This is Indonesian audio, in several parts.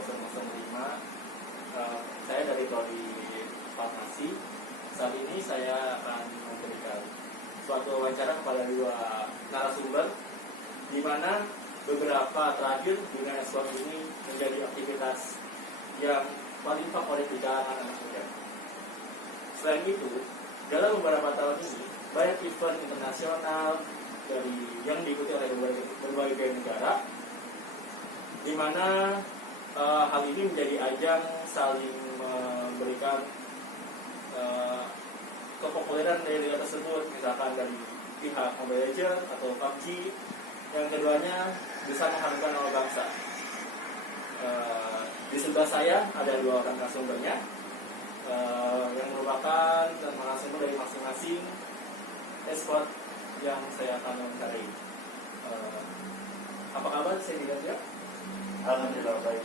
0005. Saya dari Prodi Farmasi. Saat ini saya akan memberikan suatu wawancara kepada dua narasumber, di mana beberapa terakhir dunia e-sport ini menjadi aktivitas yang paling favorit di kalangan anak muda. Selain itu, dalam beberapa tahun ini banyak event internasional yang diikuti oleh berbagai negara, di mana hal ini menjadi ajang saling memberikan kepopuleran dari liga tersebut, misalkan dari pihak Mobile Legends atau PUBG, yang keduanya bisa mengharumkan nama bangsa. Di sebelah saya ada dua orang narasumbernya, yang merupakan narasumber dari masing-masing e-sport yang saya akan wawancarai. Apa kabar? Saya tidak ya? Alhamdulillah baik.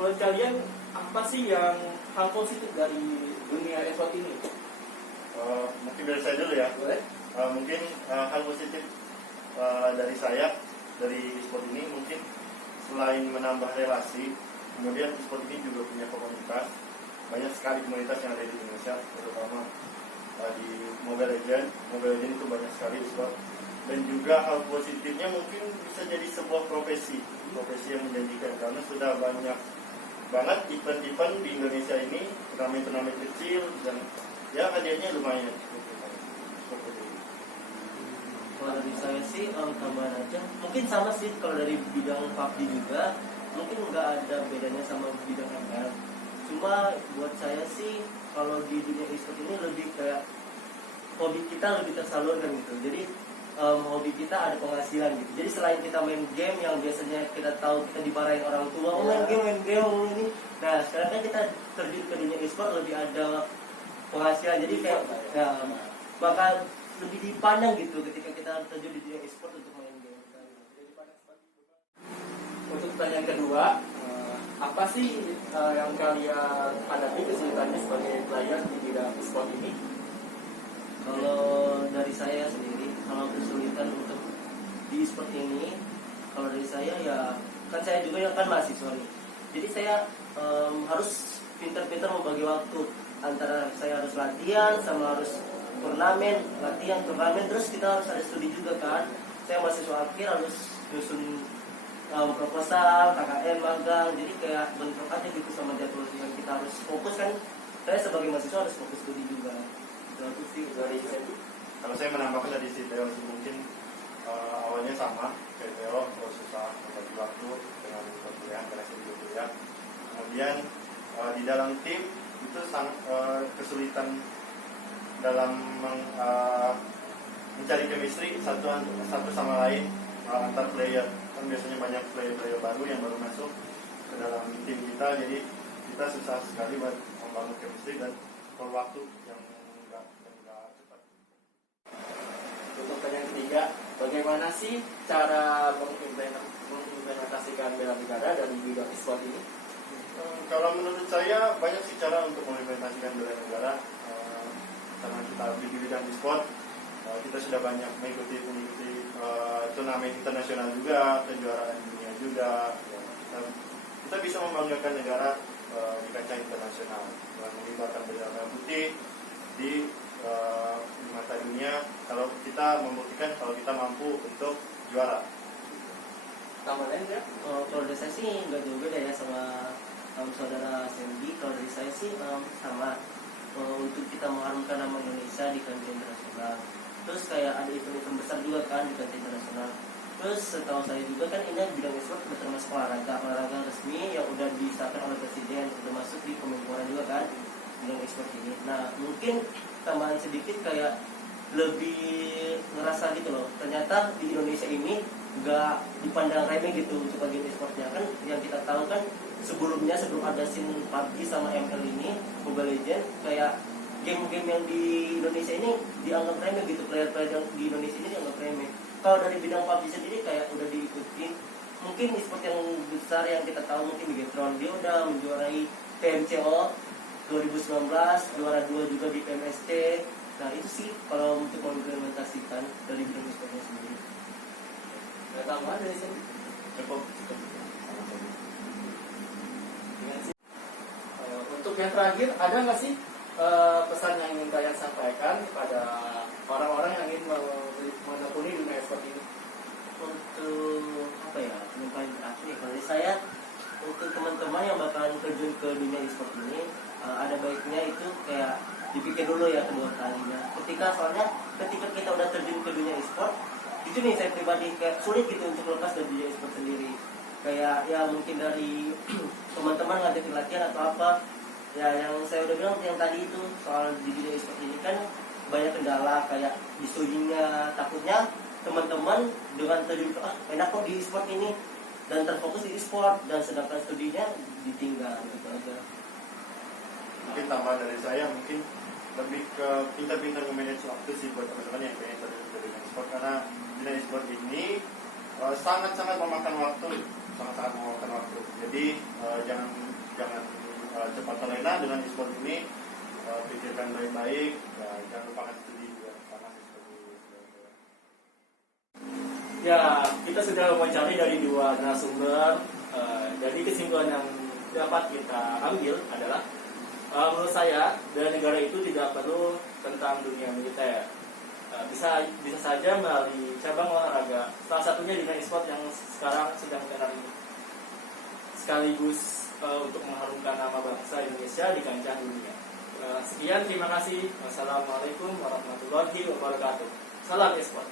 Buat kalian, apa sih yang hal positif dari dunia e-sport ini? Mungkin dari saya dulu ya. Boleh? Mungkin hal positif dari saya dari e-sport ini mungkin selain menambah relasi, kemudian e-sport ini juga punya komunitas. Banyak sekali komunitas yang ada di Indonesia, terutama di Mobile Legends. Mobile Legends itu banyak sekali e-sport. Dan juga hal positifnya mungkin bisa jadi sebuah profesi yang menjanjikan, karena sudah banyak banget event-event di Indonesia ini, turnamen-turnamen kecil, dan ya hadiahnya lumayan. Kalau dari saya sih tambahan aja, mungkin sama sih kalau dari bidang PUBG juga, mungkin nggak ada bedanya sama bidang ML. Cuma buat saya sih kalau di dunia e-sport ini lebih kayak hobi kita lebih tersalurkan gitu. Jadi hobi kita ada penghasilan gitu. Jadi selain kita main game yang biasanya kita tahu kita dimarahin orang tua, main game ini. Nah sekarang kan kita terjun ke dunia e-sport lebih ada penghasilan. Jadi kayak bakal lebih dipandang gitu ketika kita terjun di dunia e-sport untuk main game. Untuk pertanyaan kedua, apa sih yang kalian hadapi kesulitannya sebagai player di bidang e-sport ini? Kalau dari saya sendiri, kalau kesulitan untuk di e-sport ini, kalau dari saya ya kan saya juga kan mahasiswa nih. Jadi saya harus pintar-pintar membagi waktu antara saya harus latihan sama harus latihan turnamen, terus kita harus ada studi juga kan. Saya mahasiswa akhir harus nyusun proposal, KKN, magang, jadi kayak bentrok aja gitu sama jadwal yang kita harus fokus kan. Saya sebagai mahasiswa harus fokus studi juga. Itu sih dari saya. Kalau saya menambahkan dari si Theo sih, mungkin awalnya sama kayak Theo, terus susah membagi waktu dengan perkuliahan karena saya juga kuliah. Kemudian di dalam tim itu sangat kesulitan dalam mencari chemistry satu sama lain antar player. Kan biasanya banyak player baru yang baru masuk ke dalam tim kita, jadi kita susah sekali buat membangun chemistry dan perlu waktu yang enggak cepat. Untuk pertanyaan ketiga, bagaimana sih cara mengimplementasikan bela negara dari bidang e-sport ini? Kalau menurut saya banyak sih cara untuk mengimplementasikan bela negara. Karena kita di bidang e-sport, kita sudah banyak mengikuti turnamen internasional juga, kejuaraan dunia juga. Kita bisa membanggakan negara di kancah internasional dengan mengibarkan bendera merah putih di mata dunia. Kalau kita membuktikan kalau kita mampu untuk juara. Tambahan ya? Kalau dari saya sih nggak jauh beda ya sama saudara Sandy. Kalau dari saya sih sama. Untuk kita mengharumkan nama Indonesia di kancah internasional. Terus kayak ada event-event besar juga kan di kancah internasional. Terus setahu saya juga kan ini bidang e-sport sudah termasuk olahraga resmi yang udah disahkan oleh presiden, sudah masuk di Kemenpora juga kan bidang e-sport ini. Nah mungkin tambahan sedikit kayak lebih ngerasa gitu loh, ternyata di Indonesia ini nggak dipandang remeh gitu untuk bagian e-sportnya. Kan yang kita tahu kan sebelum ada scene PUBG sama ML ini, Mobile Legends, kayak game-game yang di Indonesia ini dianggap remeh gitu, player-player yang di Indonesia ini dianggap remeh. Kalau dari bidang PUBG sendiri kayak udah diikuti, mungkin e-sport yang besar yang kita tahu mungkin Bigetron, dia udah menjuarai PMCO 2019, juara 2 juga di PMST. Nah itu sih kalau untuk mengimplementasikan dari bidang e-sportnya sendiri. Ada tambahan dari sini? Cukup. untuk yang terakhir, ada nggak sih pesan yang ingin kalian sampaikan kepada orang-orang yang ingin menekuni dunia e-sport ini? Untuk apa ya, yang paling terakhir ya, kalau dari saya, untuk teman-teman yang bakalan terjun ke dunia e-sport ini, ada baiknya itu kayak dipikir dulu ya kedua kalinya. Soalnya ketika kita udah terjun ke dunia e-sport, itu nih saya pribadi kayak sulit gitu untuk lepas dari dunia e-sport sendiri. Kayak ya mungkin dari teman-teman ngajakin latihan atau apa, ya yang saya udah bilang yang tadi itu soal di dunia e-sport ini kan banyak kendala kayak di studinya, takutnya teman-teman dengan terjun ke enak kok di e-sport ini dan terfokus di e-sport, dan sedangkan studinya ditinggal gitu aja. Mungkin tambah dari saya, mungkin lebih ke pintar-pintar memanage waktu sih buat teman-teman yang pengen terjun ke dunia e-sport, karena dunia e-sport ini sangat-sangat memakan waktu, sangat-sangat memakan waktu. Jadi jangan cepat terlena dengan e-sport ini, pikirkan baik-baik, jangan lupakan studi juga sama seperti Ya, kita sudah mencari dari dua narasumber. Jadi kesimpulan yang dapat kita ambil adalah menurut saya bela negara itu tidak perlu tentang dunia militer. Bisa saja melalui cabang olahraga, salah satunya dunia e-sport yang sekarang sedang tenar ini, sekaligus untuk mengharumkan nama bangsa Indonesia di kancah dunia. Sekian, terima kasih. Wassalamualaikum warahmatullahi wabarakatuh. Salam e-sport.